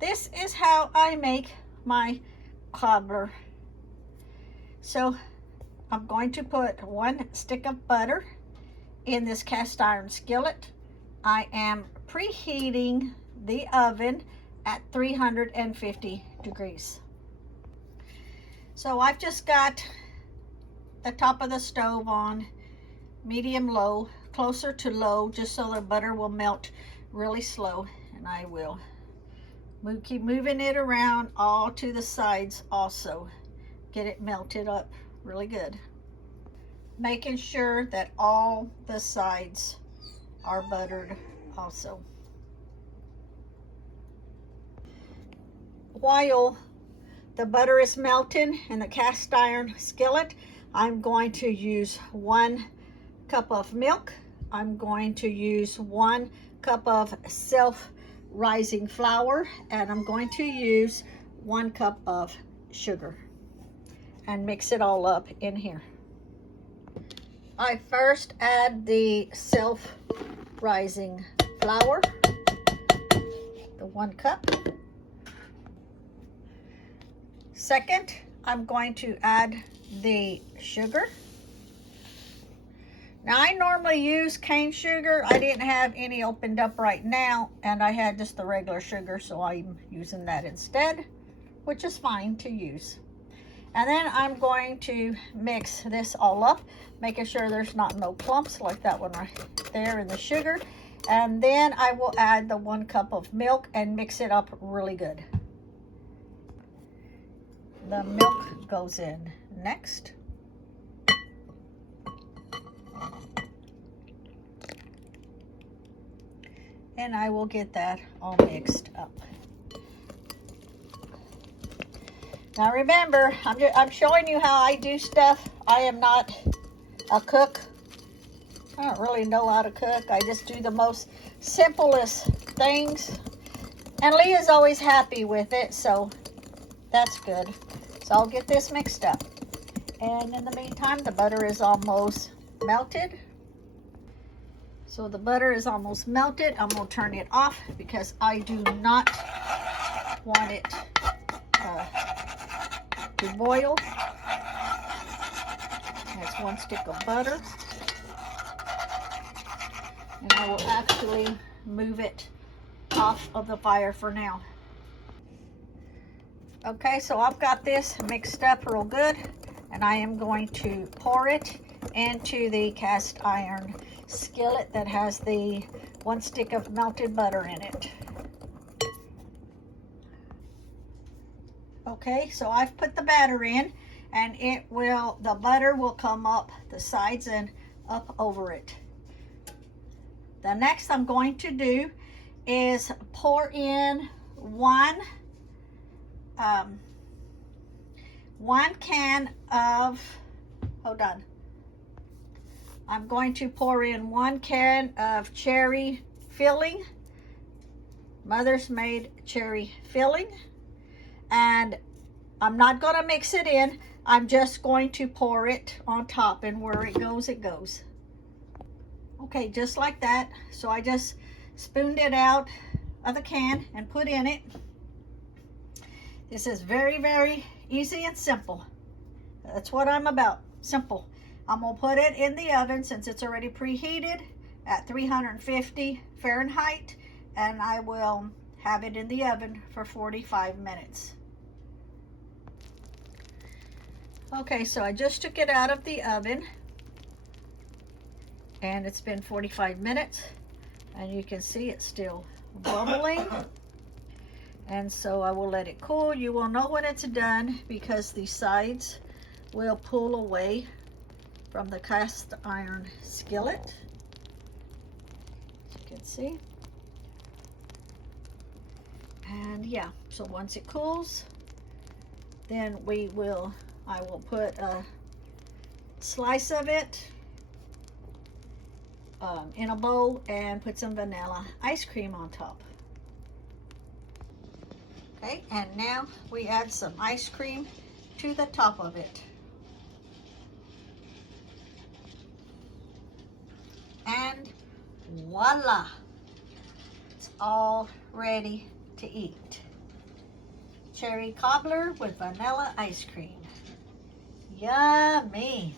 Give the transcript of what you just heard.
this is how I make my cobbler. So I'm going to put 1 stick of butter in this cast iron skillet. I am preheating the oven at 350 degrees. So I've just got the top of the stove on medium low, closer to low, just so the butter will melt really slow. And I will keep moving it around all to the sides also. Get it melted up really good. Making sure that all the sides are buttered also. While the butter is melting in the cast iron skillet, I'm going to use 1 cup of milk. I'm going to use 1 cup of self-rising flour, and I'm going to use 1 cup of sugar and mix it all up in here. I first add the self-rising flour, the 1 cup. Second, I'm going to add the sugar. Now I normally use cane sugar. I didn't have any opened up right now, and I had just the regular sugar, so I'm using that instead, which is fine to use. And then I'm going to mix this all up, making sure there's no clumps like that one right there in the sugar. And then I will add the 1 cup of milk and mix it up really good. The milk goes in next. And I will get that all mixed up. Now remember, I'm showing you how I do stuff. I am not a cook. I don't really know how to cook. I just do the most simplest things. And Leah's always happy with it, so that's good. So I'll get this mixed up. And in the meantime, the butter is almost melted. So the butter is almost melted. I'm going to turn it off because I do not want it to boil. That's 1 stick of butter. And I will actually move it off of the fire for now. Okay, so I've got this mixed up real good, and I am going to pour it into the cast iron skillet that has the 1 stick of melted butter in it. Okay, so I've put the batter in, and the butter will come up the sides and up over it. The next I'm going to do is pour in 1 can of, hold on. I'm going to pour in 1 can of cherry filling, Mother's Made cherry filling. And I'm not going to mix it in. I'm just going to pour it on top, and where it goes, it goes. Okay, just like that. So I just spooned it out of the can and put in it. This is very, very easy and simple. That's what I'm about, simple. I'm gonna put it in the oven since it's already preheated at 350 Fahrenheit, and I will have it in the oven for 45 minutes. Okay, so I just took it out of the oven, and it's been 45 minutes, and you can see it's still bubbling. And so I will let it cool. You will know when it's done because the sides will pull away from the cast iron skillet, as you can see. And yeah, so once it cools, then I will put a slice of it in a bowl and put some vanilla ice cream on top. Okay, and now we add some ice cream to the top of it. And voila, it's all ready to eat. Cherry Cobbler with vanilla ice cream. Yummy.